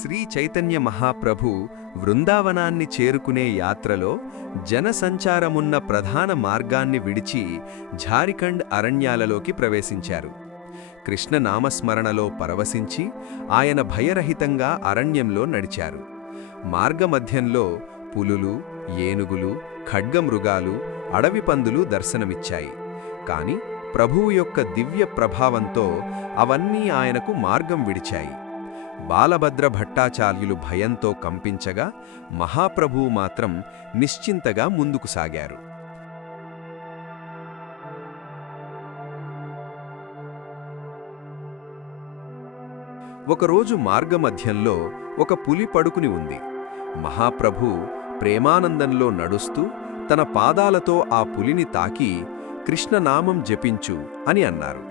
శ్రీ చైతన్య మహాప్రభు వృందావనాన్ని చేరుకునే యాత్రలో జనసంచారమున్న ప్రధాన మార్గాన్ని విడిచి ఝారిఖండ్ అరణ్యాలలోకి ప్రవేశించారు. కృష్ణ నామస్మరణలో పరవశించి ఆయన భయరహితంగా అరణ్యంలో నడిచారు. మార్గమధ్యంలో పులులు, ఏనుగులు, ఖడ్గమృగాలు, అడవి పందులు దర్శనమిచ్చాయి. కాని ప్రభువు యొక్క దివ్య ప్రభావంతో అవన్నీ ఆయనకు మార్గం విడిచాయి. బాలభద్ర భట్టాచార్యులు భయంతో కంపించగా మహాప్రభువు మాత్రం నిశ్చింతగా ముందుకు సాగారు. ఒకరోజు మార్గమధ్యంలో ఒక పులి పడుకుని ఉంది. మహాప్రభు ప్రేమానందంలో నడుస్తూ తన పాదాలతో ఆ పులిని తాకి కృష్ణనామం జపించు అని అన్నారు.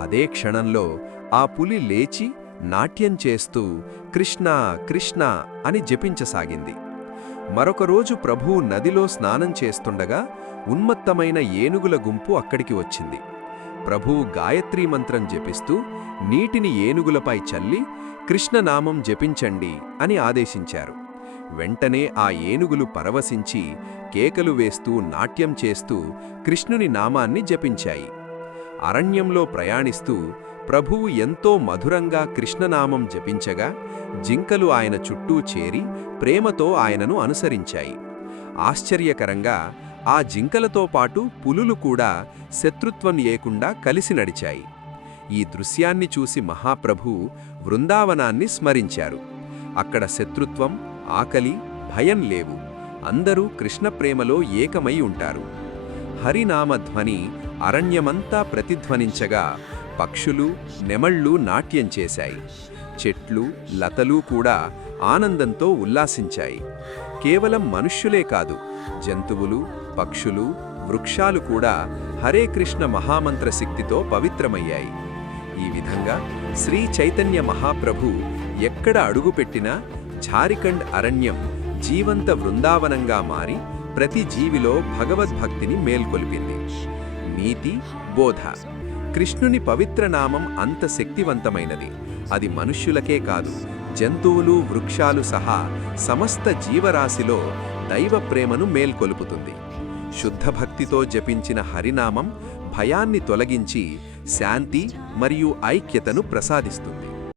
అదే క్షణంలో ఆ పులి లేచి నాట్యం చేస్తూ కృష్ణ కృష్ణ అని జపించసాగింది. మరొకరోజు ప్రభువు నదిలో స్నానం చేస్తుండగా ఉన్మత్తమైన ఏనుగుల గుంపు అక్కడికి వచ్చింది. ప్రభువు గాయత్రీ మంత్రం జపిస్తూ నీటిని ఏనుగులపై చల్లి కృష్ణనామం జపించండి అని ఆదేశించారు. వెంటనే ఆ ఏనుగులు పరవశించి కేకలు వేస్తూ నాట్యం చేస్తూ కృష్ణుని నామాన్ని జపించాయి. అరణ్యంలో ప్రయాణిస్తూ ప్రభువు ఎంతో మధురంగా కృష్ణనామం జపించగా జింకలు ఆయన చుట్టూ చేరి ప్రేమతో ఆయనను అనుసరించాయి. ఆశ్చర్యకరంగా ఆ జింకలతో పాటు పులులు కూడా శత్రుత్వం లేకుండా కలిసి నడిచాయి. ఈ దృశ్యాన్ని చూసి మహాప్రభు వృందావనాన్ని స్మరించారు. అక్కడ శత్రుత్వం, ఆకలి, భయం లేవు. అందరూ కృష్ణప్రేమలో ఏకమై ఉంటారు. హరినామధ్వని అరణ్యమంతా ప్రతిధ్వనించగా పక్షులు, నెమళ్ళు నాట్యం చేశాయి. చెట్లు, లతలు కూడా ఆనందంతో ఉల్లాసించాయి. కేవలం మనుష్యులే కాదు, జంతువులు, పక్షులు, వృక్షాలు కూడా హరే కృష్ణ మహామంత్ర శక్తితో పవిత్రమయ్యాయి. ఈ విధంగా శ్రీ చైతన్య మహాప్రభు ఎక్కడ అడుగుపెట్టినా ఝారిఖండ్ అరణ్యం జీవంత వృందావనంగా మారి ప్రతి జీవిలో భగవద్భక్తిని మేల్కొల్పింది. నీతి, బోధ. కృష్ణుని పవిత్ర నామం అంత శక్తివంతమైనది. అది మనుష్యులకే కాదు, జంతువులు, వృక్షాలు సహా సమస్త జీవరాశిలో దైవ ప్రేమను మేల్కొలుపుతుంది. శుద్ధ భక్తితో జపించిన హరినామం భయాన్ని తొలగించి శాంతి మరియు ఐక్యతను ప్రసాదిస్తుంది.